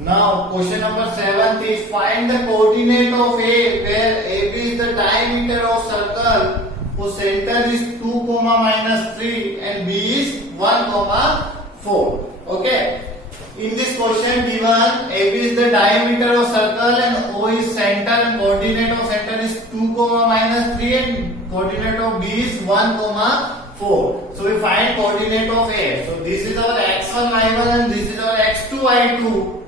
Now question number 7 is find the coordinate of A where AB is the diameter of circle whose center is 2, minus 3 and B is 1, 4. Okay. In this question given AB is the diameter of circle and O is center and coordinate of center is 2, minus 3 and coordinate of B is 1, 4. So we find coordinate of A. So this is our x1, y1 and this is our x2, y2.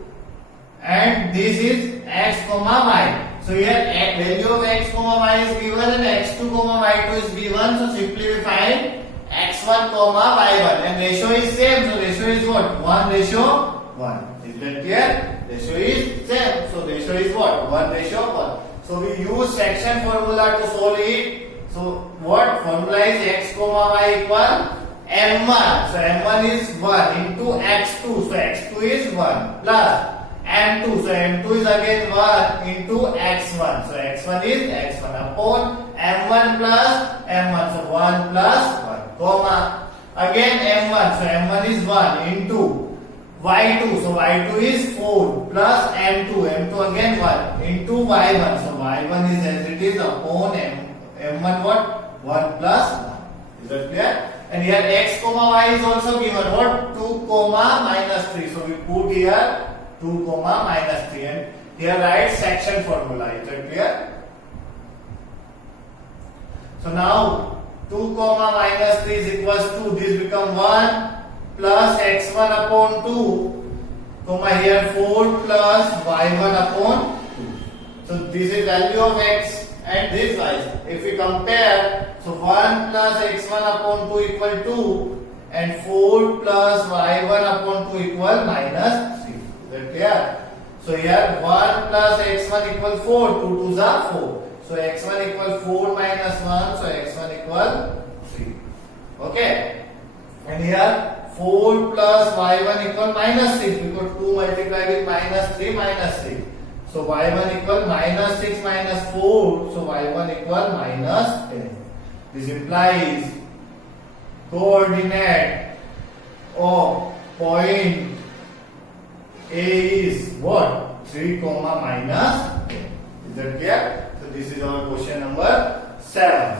And this is x, y. So here value of x, y is given and x2, y2 is given. So simply we find x1, y1 and ratio is same. So ratio is what? 1:1. Is that clear? Ratio is same. So ratio is what? 1:1. So we use section formula to solve it. So what formula is x, y equal m1. So m1 is 1 into x2. So x2 is 1 plus m2. So m2 is again 1 into x1. So x1 is x1 upon m1 plus m1. So 1 plus 1 comma again m1. So m1 is 1 into y2. So y2 is 4 plus m2. m2 again 1 into y1. So y1 is as it is upon m1 what? 1 plus 1. Is that clear? And here x, y is also given what? 2, minus 3. So we put here 2, minus 3 and here write section formula. Is that clear? So now 2, minus 3 is equals to this become 1 plus x1 upon 2 comma here 4 plus y1 upon 2. So this is value of x and this y. If we compare, so 1 plus x1 upon 2 equal 2 and 4 plus y1 upon 2 equal minus 3. Is that clear? So here 1 plus x1 equal 4, 2 2s are 4. So x1 equal 4 minus 1, so x1 equal 3. Okay. And here 4 plus y1 equal minus 6 because 2 multiplied with minus 3 minus 6. So y1 equal minus 6 minus 4, so y1 equal minus 10. This implies coordinate of point A is what? 3, minus 10. Is that clear? So this is our question number 7.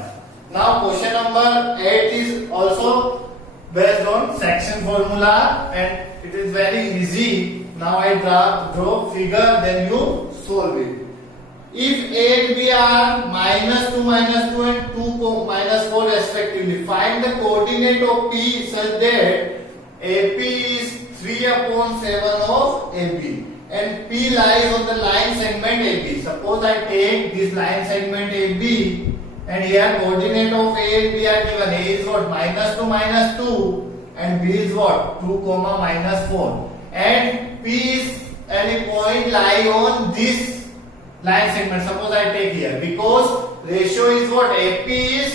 Now question number 8 is also based on section formula and it is very easy. Now I draw figure, then you solve it. If A and B are minus 2, and 2, minus 4 respectively, find the coordinate of P such that AP is 3 upon 7 of AB and P lies on the line segment AB. Suppose I take this line segment AB and here coordinate of A and B are given. A is what? Minus 2 and B is what? 2, minus 4. And P is any point lie on this line segment. Suppose I take here because ratio is what? AP is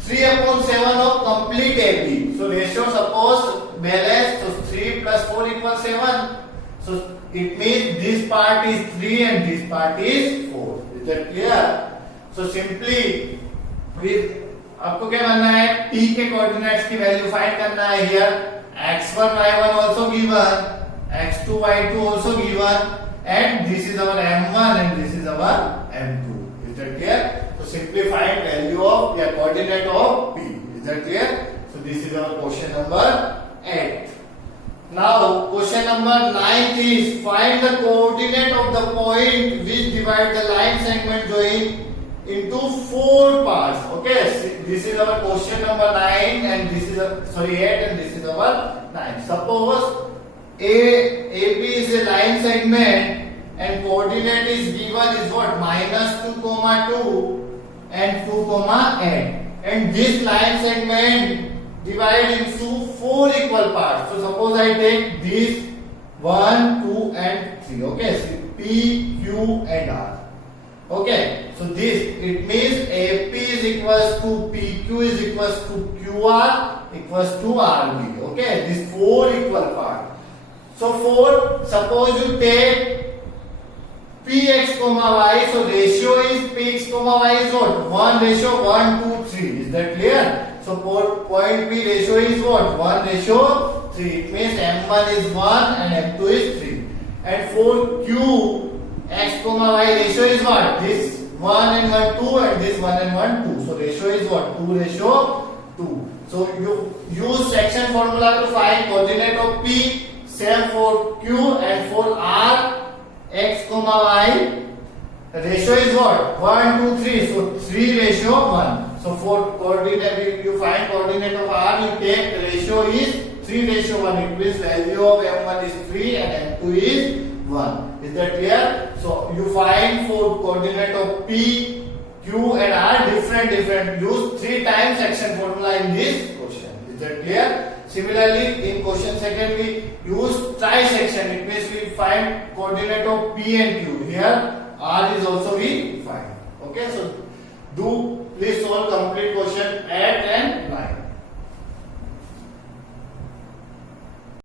3 upon 7 of complete AB. So ratio suppose balance. So 3 plus 4 equals 7. So it means this part is 3 and this part is 4. Is that clear? So simply with आपको क्या करना है? P के coordinates की value find करना है. Here x1 y1 also given. x2 y2 also given and this is our m1 and this is our m2. Is that clear? So simply find value of the coordinate of P. Is that clear? So this is our question number 8. Now question number 9 is find the coordinate of the point which divide the line segment join into 4 parts. Okay, this is our question number 9 and this is 8 and this is our 9. Suppose AB is a line segment and coordinate is given is what? Minus 2, 2 and 2, 8. And this line segment divide into 4 equal parts. So suppose I take this 1, 2 and 3. Okay, so P, Q and R. Okay, so this it means AP is equals to PQ is equals to QR equals to RB. Okay, these 4 equal parts. So 4, suppose you take Px, y, so ratio is Px, y is what? 1:1, 2, 3. Is that clear? So for point P ratio is what? 1:3. It means M1 is 1 and M2 is 3. and for Q, X comma Y ratio is what? This 1 and 1 2 and this 1 and 1 2. So ratio is what? 2:2. So you use section formula to find coordinate of P. Same for Q and for R, X comma Y. Ratio is what? 1 2 3. So 3 ratio 1. So for coordinate, you find coordinate of R, you take the ratio is 3:1. It means value of M1 is 3 and M2 is 1. Is that clear? So you find for coordinate of P, Q and R different. Use 3 times section formula in this question. Is that clear? Similarly, in question second we use trisection. It means we find coordinate of P and Q. Here R is also we find. Okay, so please solve complete question at and